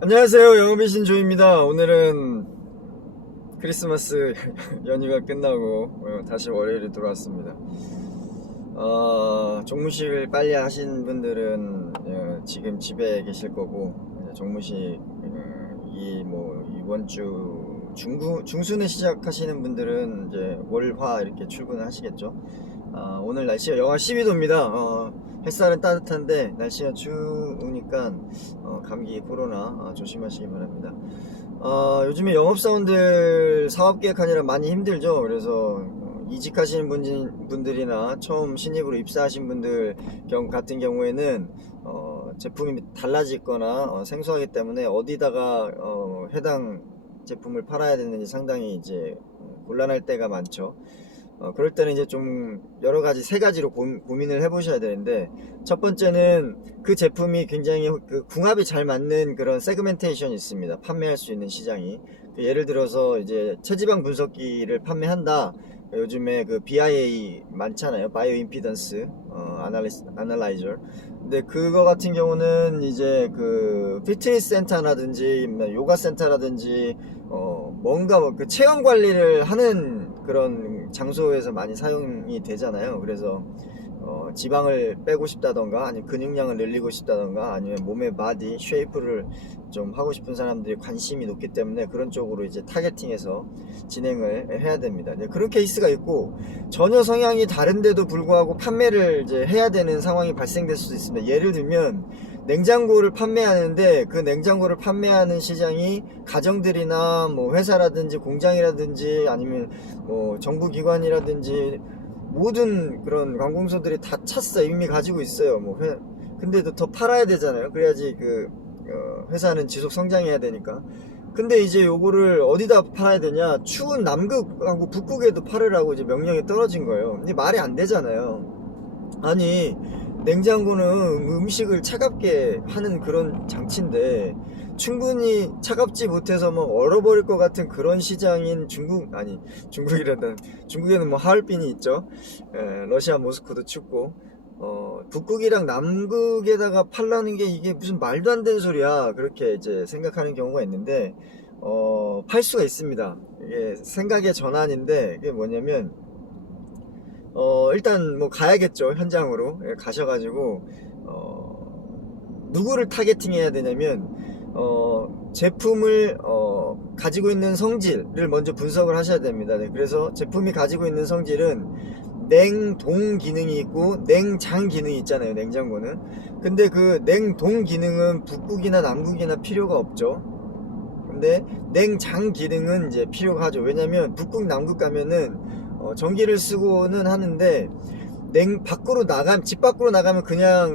안녕하세요. 영업이신 조입니다. 오늘은 크리스마스 연휴가 끝나고 다시 월요일에 돌아왔습니다. 종무식을 빨리 하신 분들은 지금 집에 계실 거고, 종무식 이번 주 중순에 시작하시는 분들은 이제 월화 이렇게 출근을 하시겠죠. 오늘 날씨가 영하 12도입니다. 햇살은 따뜻한데 날씨가 추우니까 감기, 코로나 조심하시기 바랍니다. 요즘에 영업사원들 사업 계획하느라 많이 힘들죠. 그래서 이직하시는 분들이나 처음 신입으로 입사하신 분들 같은 경우에는 제품이 달라지거나 생소하기 때문에 어디다가 해당 제품을 팔아야 되는지 상당히 이제 곤란할 때가 많죠. 그럴 때는 이제 좀 여러 가지 세 가지로 고민을 해보셔야 되는데, 첫 번째는 그 제품이 굉장히 그 궁합이 잘 맞는 그런 세그멘테이션이 있습니다. 판매할 수 있는 시장이. 예를 들어서 이제 체지방 분석기를 판매한다. 요즘에 그 BIA 많잖아요. 바이오 임피던스 아날라이저. 근데 그거 같은 경우는 이제 그 피트니스 센터라든지 요가 센터라든지 뭔가 그 체형 관리를 하는 그런 장소에서 많이 사용이 되잖아요. 그래서 지방을 빼고 싶다던가 아니면 근육량을 늘리고 싶다던가 아니면 몸의 바디 쉐이프를 좀 하고 싶은 사람들이 관심이 높기 때문에 그런 쪽으로 이제 타겟팅해서 진행을 해야 됩니다. 그런 케이스가 있고, 전혀 성향이 다른데도 불구하고 판매를 이제 해야 되는 상황이 발생될 수도 있습니다. 예를 들면 냉장고를 판매하는데 그 냉장고를 판매하는 시장이 가정들이나 뭐 회사라든지 공장이라든지 아니면 뭐 정부기관이라든지 모든 그런 관공서들이 다 찼어요. 이미 가지고 있어요. 근데도 더 팔아야 되잖아요. 그래야지 그 회사는 지속 성장해야 되니까. 근데 이제 요거를 어디다 팔아야 되냐? 추운 남극하고 북극에도 팔으라고 이제 명령이 떨어진 거예요. 근데 말이 안 되잖아요. 아니, 냉장고는 음식을 차갑게 하는 그런 장치인데 충분히 차갑지 못해서 뭐 얼어버릴 것 같은 그런 시장인 중국이란다. 중국에는 뭐 하얼빈이 있죠. 러시아 모스크도 춥고 북극이랑 남극에다가 팔라는 게 이게 무슨 말도 안 되는 소리야, 그렇게 이제 생각하는 경우가 있는데 팔 수가 있습니다. 이게 생각의 전환인데, 이게 뭐냐면 일단 뭐 가야겠죠. 현장으로 가셔가지고 누구를 타겟팅 해야 되냐면 제품을 가지고 있는 성질을 먼저 분석을 하셔야 됩니다. 그래서 제품이 가지고 있는 성질은 냉동 기능이 있고 냉장 기능이 있잖아요, 냉장고는. 근데 그 냉동 기능은 북극이나 남극이나 필요가 없죠. 근데 냉장 기능은 이제 필요가 하죠. 왜냐면 북극 남극 가면은 전기를 쓰고는 하는데 집 밖으로 나가면 그냥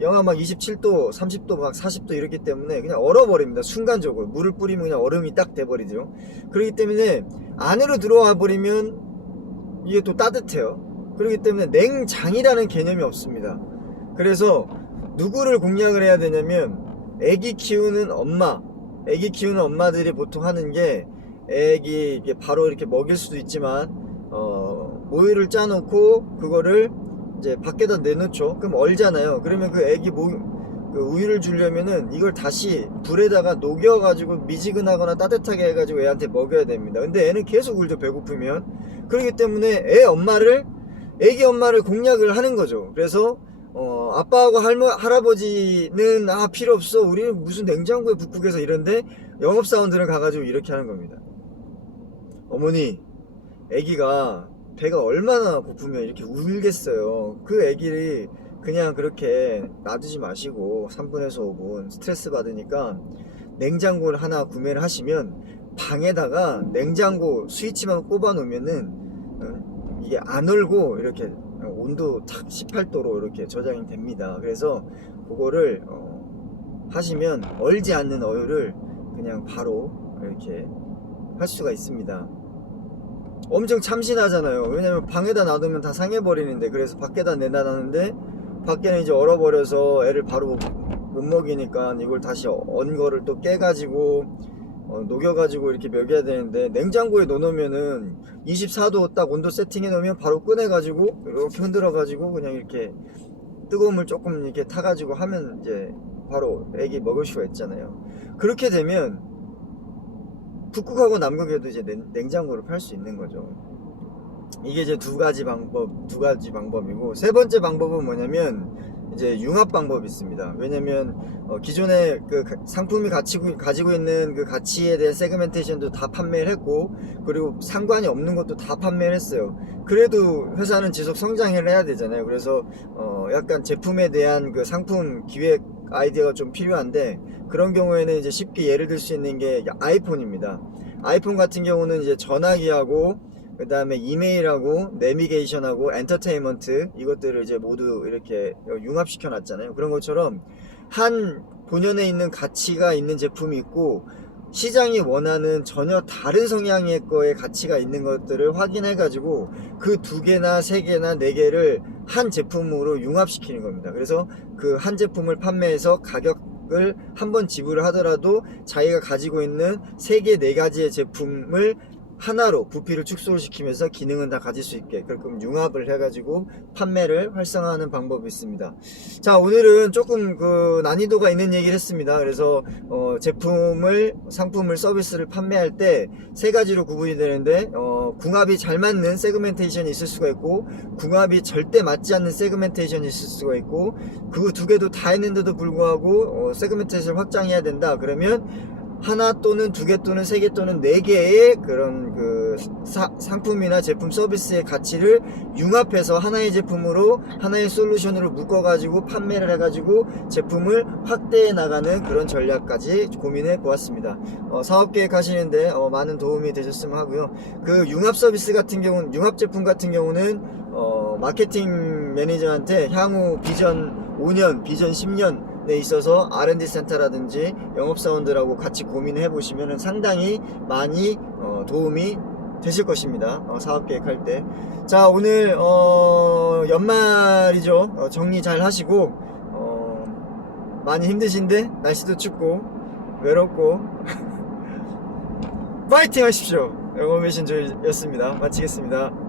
영하 막 27도 30도 막 40도 이렇기 때문에 그냥 얼어버립니다. 순간적으로 물을 뿌리면 그냥 얼음이 딱 돼버리죠. 그렇기 때문에 안으로 들어와 버리면 이게 또 따뜻해요. 그렇기 때문에 냉장이라는 개념이 없습니다. 그래서 누구를 공략을 해야 되냐면 애기 키우는 엄마들이 보통 하는 게, 애기 바로 이렇게 먹일 수도 있지만 모유를 짜놓고 그거를 이제 밖에다 내놓죠. 그럼 얼잖아요. 그러면 그 애기 그 우유를 주려면은 이걸 다시 불에다가 녹여가지고 미지근하거나 따뜻하게 해가지고 애한테 먹여야 됩니다. 근데 애는 계속 울죠, 배고프면. 그렇기 때문에 애기 엄마를 공략을 하는 거죠. 그래서 아빠하고 할아버지는 필요 없어, 우리는 무슨 냉장고에 북극에서 이런데, 영업사원들은 가가지고 이렇게 하는 겁니다. 어머니, 애기가 배가 얼마나 고프면 이렇게 울겠어요. 그 애기를 그냥 그렇게 놔두지 마시고 3분에서 5분 스트레스 받으니까 냉장고를 하나 구매를 하시면 방에다가 냉장고 스위치만 꼽아 놓으면은 이게 안 얼고 이렇게 온도 탁 18도로 이렇게 저장이 됩니다. 그래서 그거를 하시면 얼지 않는 어유를 그냥 바로 이렇게 할 수가 있습니다. 엄청 참신하잖아요. 왜냐면 방에다 놔두면 다 상해버리는데, 그래서 밖에다 내놔놨는데 밖에는 이제 얼어버려서 애를 바로 못 먹이니까 이걸 다시 언 거를 또 깨가지고 녹여가지고 이렇게 먹여야 되는데, 냉장고에 넣어놓으면은 24도 딱 온도 세팅해 놓으면 바로 꺼내가지고 이렇게 흔들어가지고 그냥 이렇게 뜨거운 물 조금 이렇게 타가지고 하면 이제 바로 애기 먹을 수가 있잖아요. 그렇게 되면 북극하고 남극에도 이제 냉장고를 팔 수 있는 거죠. 이게 이제 두 가지 방법이고, 세 번째 방법은 뭐냐면 이제 융합 방법이 있습니다. 왜냐면 기존에 그 상품이 가지고 있는 그 가치에 대한 세그멘테이션도 다 판매를 했고, 그리고 상관이 없는 것도 다 판매를 했어요. 그래도 회사는 지속 성장을 해야 되잖아요. 그래서 약간 제품에 대한 그 상품 기획 아이디어가 좀 필요한데, 그런 경우에는 이제 쉽게 예를 들 수 있는 게 아이폰입니다. 아이폰 같은 경우는 이제 전화기하고 그 다음에 이메일하고 내비게이션하고 엔터테인먼트, 이것들을 이제 모두 이렇게 융합시켜 놨잖아요. 그런 것처럼 한 본연에 있는 가치가 있는 제품이 있고, 시장이 원하는 전혀 다른 성향의 거에 가치가 있는 것들을 확인해 가지고 그 두 개나 세 개나 네 개를 한 제품으로 융합시키는 겁니다. 그래서 그 한 제품을 판매해서 가격을 한번 지불을 하더라도 자기가 가지고 있는 세 개 네 가지의 제품을 하나로 부피를 축소를 시키면서 기능은 다 가질 수 있게 그렇게 융합을 해가지고 판매를 활성화하는 방법이 있습니다. 자, 오늘은 조금 그 난이도가 있는 얘기를 했습니다. 그래서 상품을 서비스를 판매할 때 세 가지로 구분이 되는데, 궁합이 잘 맞는 세그멘테이션이 있을 수가 있고, 궁합이 절대 맞지 않는 세그멘테이션이 있을 수가 있고, 그 두 개도 다 있는데도 불구하고 세그멘테이션을 확장해야 된다 그러면 하나 또는 두 개 또는 세 개 또는 네 개의 그런 그 상품이나 제품 서비스의 가치를 융합해서 하나의 제품으로, 하나의 솔루션으로 묶어가지고 판매를 해가지고 제품을 확대해 나가는 그런 전략까지 고민해 보았습니다. 사업 계획 하시는데 많은 도움이 되셨으면 하고요. 그 융합 서비스 같은 경우는, 융합 제품 같은 경우는 마케팅 매니저한테 향후 비전 5년, 비전 10년 에 있어서 R&D 센터라든지 영업사원들하고 같이 고민해 보시면 상당히 많이 도움이 되실 것입니다. 사업 계획할 때. 자, 오늘 연말이죠. 정리 잘 하시고, 많이 힘드신데 날씨도 춥고 외롭고 파이팅 하십시오. 영업메신저였습니다. 마치겠습니다.